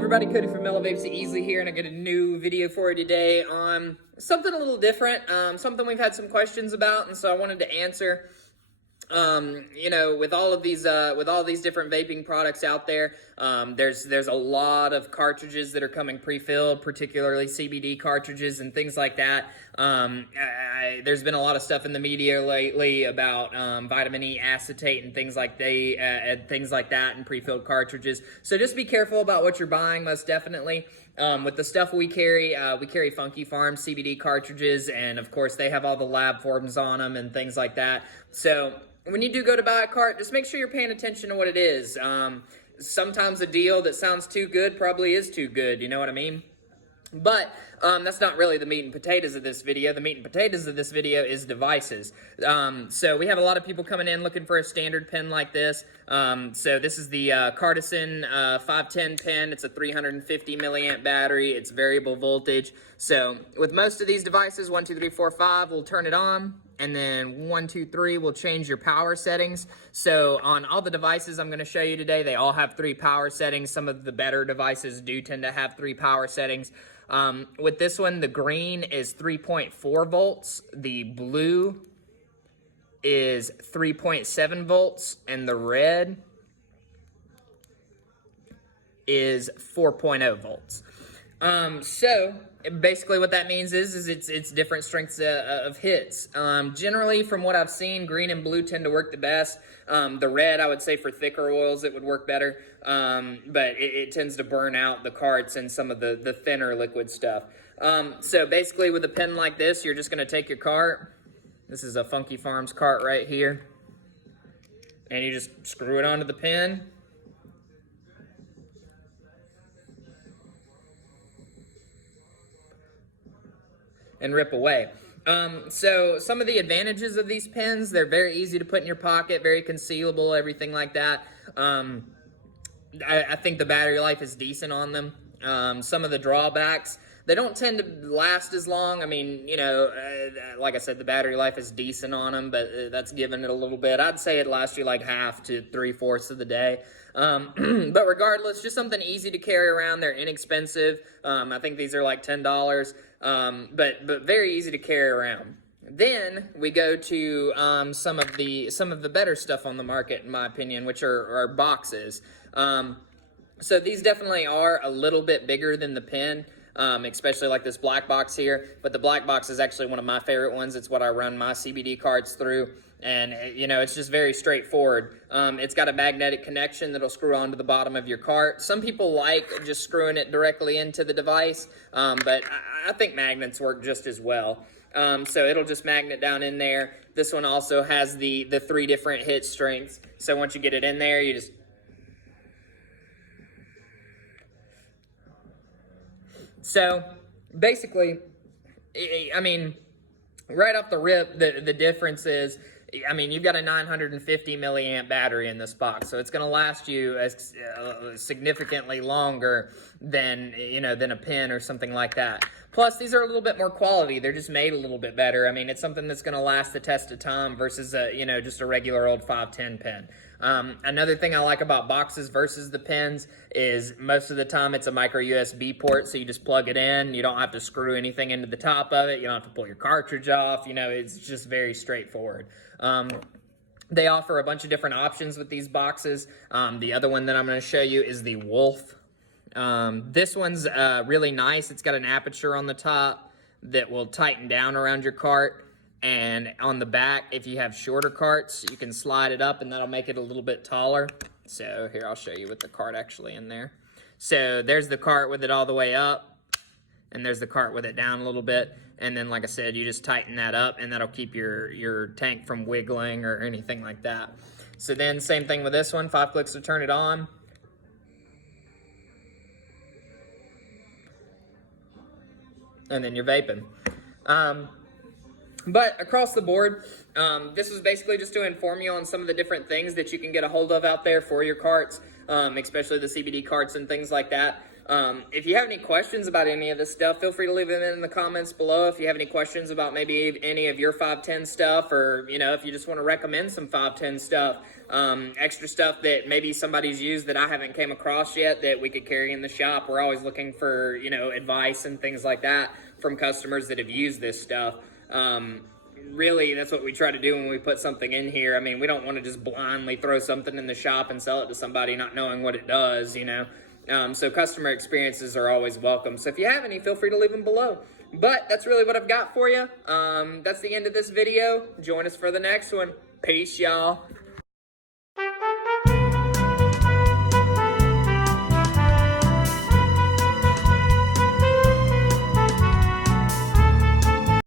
everybody, Cody from Mellow Vapes Easily here, and I got a new video for you today on something a little different, something we've had some questions about, and so I wanted to answer. With all these different vaping products out there, there's a lot of cartridges that are coming pre-filled, particularly CBD cartridges and things like that. There's been a lot of stuff in the media lately about vitamin E acetate and things like that and pre-filled cartridges. So just be careful about what you're buying, most definitely. With the stuff we carry Funky Farms CBD cartridges, and of course they have all the lab forms on them and things like that. So when you do go to buy a cart, just make sure you're paying attention to what it is. Sometimes a deal that sounds too good probably is too good, you know what I mean? But that's not really the meat and potatoes of this video. The meat and potatoes of this video is devices. So we have a lot of people coming in looking for a standard pen like this. So this is the Cartison 510 pen. It's a 350 milliamp battery. It's variable voltage. So with most of these devices, 1, 2, 3, 4, 5, we'll turn it on. And then 1, 2, 3 will change your power settings. So on all the devices I'm going to show you today, they all have 3 power settings. Some of the better devices do tend to have 3 power settings. With this one, the green is 3.4 volts. The blue is 3.7 volts. And the red is 4.0 volts. So basically what that means is it's different strengths of hits. Generally, from what I've seen, green and blue tend to work the best. The red, I would say for thicker oils, it would work better. But it tends to burn out the carts and some of the thinner liquid stuff. So basically with a pen like this, you're just going to take your cart. This is a Funky Farms cart right here. And you just screw it onto the pen. And rip away. So some of the advantages of these pens, they're very easy to put in your pocket, very concealable, everything like that. I think the battery life is decent on them. Some of the drawbacks, they don't tend to last as long. I mean, like I said, the battery life is decent on them, but that's giving it a little bit. I'd say it lasts you like half to 3/4 of the day. But regardless, just something easy to carry around. They're inexpensive. I think these are like $10, but very easy to carry around. Then we go to some of the better stuff on the market, in my opinion, which are boxes. So these definitely are a little bit bigger than the pen. Especially like this black box here, but the black box is actually one of my favorite ones. It's what I run my CBD carts through, and it's just very straightforward. It's got a magnetic connection that'll screw onto the bottom of your cart. Some people like just screwing it directly into the device, but I think magnets work just as well. So it'll just magnet down in there. This one also has the 3 different hit strengths. So once you get it in there, you just So basically, I mean, right off the rip, the difference is, I mean, you've got a 950 milliamp battery in this box, so it's going to last you significantly longer than a pen or something like that. Plus, these are a little bit more quality. They're just made a little bit better. I mean, it's something that's going to last the test of time versus just a regular old 510 pen. Another thing I like about boxes versus the pens is most of the time it's a micro USB port, so you just plug it in. You don't have to screw anything into the top of it. You don't have to pull your cartridge off. It's just very straightforward. They offer a bunch of different options with these boxes. The other one that I'm going to show you is the Wolf. This one's really nice. It's got an aperture on the top that will tighten down around your cart. And on the back, if you have shorter carts, you can slide it up and that'll make it a little bit taller. So here, I'll show you with the cart actually in there. So there's the cart with it all the way up, and there's the cart with it down a little bit. And then, like I said, you just tighten that up and that'll keep your tank from wiggling or anything like that. So then same thing with this one, 5 clicks to turn it on. And then you're vaping. But across the board, this was basically just to inform you on some of the different things that you can get a hold of out there for your carts, especially the CBD carts and things like that. If you have any questions about any of this stuff, feel free to leave them in the comments below. If you have any questions about maybe any of your 510 stuff, or, you know, if you just want to recommend some 510 stuff, extra stuff that maybe somebody's used that I haven't came across yet that we could carry in the shop. We're always looking for, you know, advice and things like that from customers that have used this stuff. Really, that's what we try to do when we put something in here. I mean, we don't want to just blindly throw something in the shop and sell it to somebody not knowing what it does, you know. So customer experiences are always welcome. So if you have any, feel free to leave them below. But that's really what I've got for you. That's the end of this video. Join us for the next one. Peace, y'all.